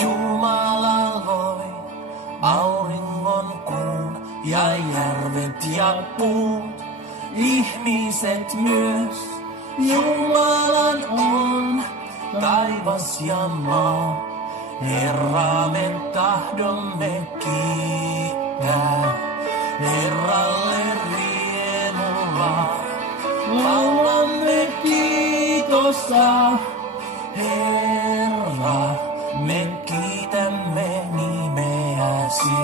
Jumala loi auringon, kuun ja järvet ja puut. Ihmiset myös, Jumalan on taivas ja maa. Herraa me tahdomme kiittää, Herralle riemulla. Laulamme kiitosta, Herra, me kiitämme nimeäsi.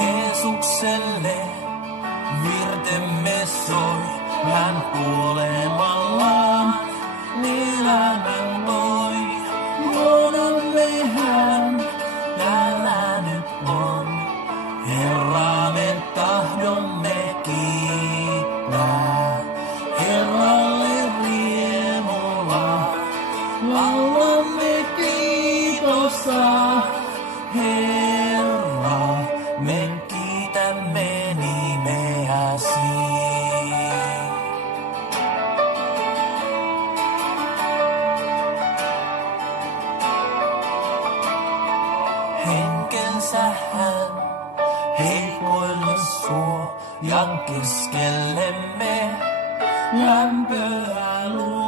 Jeesukselle virtemme soi, hän kuolemallaan elämän loi. Luodamme hän täällä nyt on, Herraa me tahdomme kiittää, Herralle riemulla. Laulamme kiitosta, Herra, me kiitämme nimeäsi. Henkensä hän heikoille suo ja keskellemme lämpöä luo.